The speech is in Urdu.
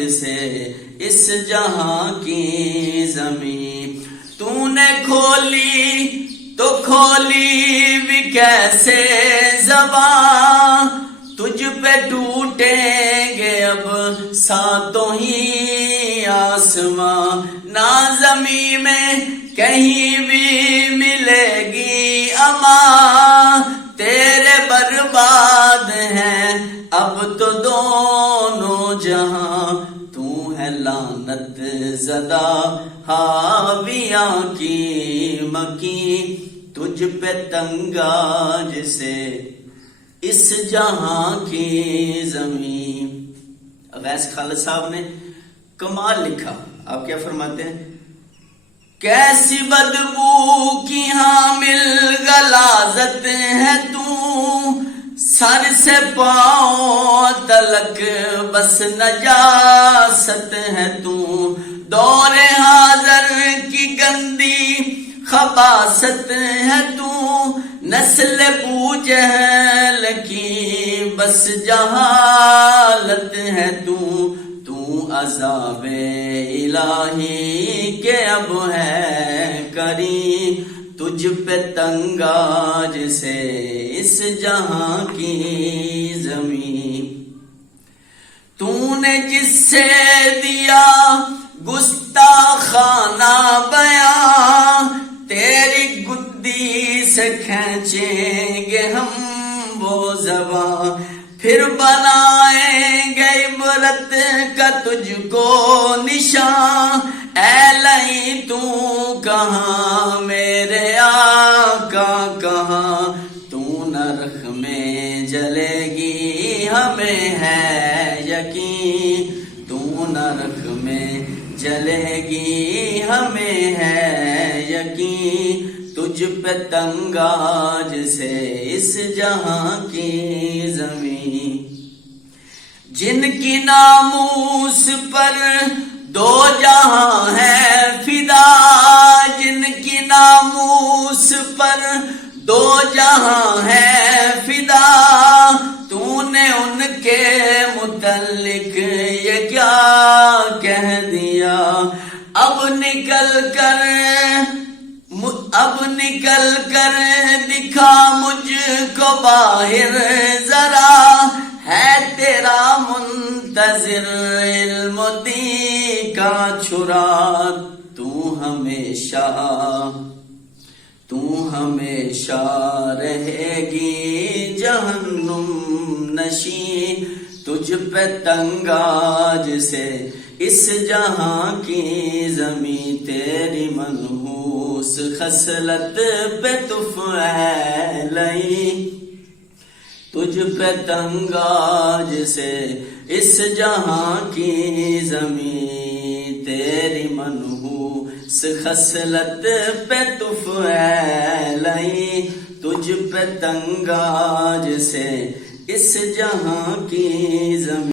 جسے اس جہاں کی زمین، تو نے کھولی تو کھولی بھی کیسے زبان، تجھ پہ ٹوٹیں گے اب ساتوں ہی آسماں، نہ زمین میں کہیں بھی ملے گی امان، تیرے برباد ہیں اب تو دونوں جہاں، تو ہے لعنت زدہ حاویہ کی مکی، تجھ پہ تنگا جسے اس جہاں کی زمین۔ اویس خالد صاحب نے کمال لکھا، آپ کیا فرماتے ہیں؟ کیسی بدبو کی حامل غلاظت ہے تو، سر سے پاؤں تلک بس نجاست ہے تو، دور حاضر کی گندی خباثت ہے تو، نسل ابو جہل کی بس جہالت ہے تو، تو عذاب الہی کے اب ہے کریم، تجھ پہ تنگا جسے اس جہاں کی زمین، تو نے جس سے دیا گستاخانہ بیان، تیری گدی سے کھینچیں گے ہم وہ زبان، پھر بنائیں گے عبرت کا تجھ کو نشان، اے لئی تو کہاں میرے آقا کہاں، تو نرخ میں جلے گی ہمیں ہے یقین، تو نرخ میں جلے گی ہمیں ہے یقین، تجھ پہ تنگا جسے اس جہاں کی زمین، جن کی ناموس پر دو جہاں ہے فدا، جن کی ناموس پر دو جہاں ہے فدا، تو نے ان کے متعلق یہ کیا کہہ دیا، اب نکل کر دکھا مجھ کو باہر ذرا، ہے تیرا منتظر علم دی کا چھرا، تو ہمیشہ رہے گی جہنم نشین، تجھ پہ تنگا جسے اس جہاں کی زمین، تیری منحوس خصلت پہ تفعیلیں، تجھ پہ تنگا جسے اس جہاں کی زمین، تیری منحوس خصلت پہ تفعیلیں، تجھ پہ تنگا جسے اس جہاں کی زمین۔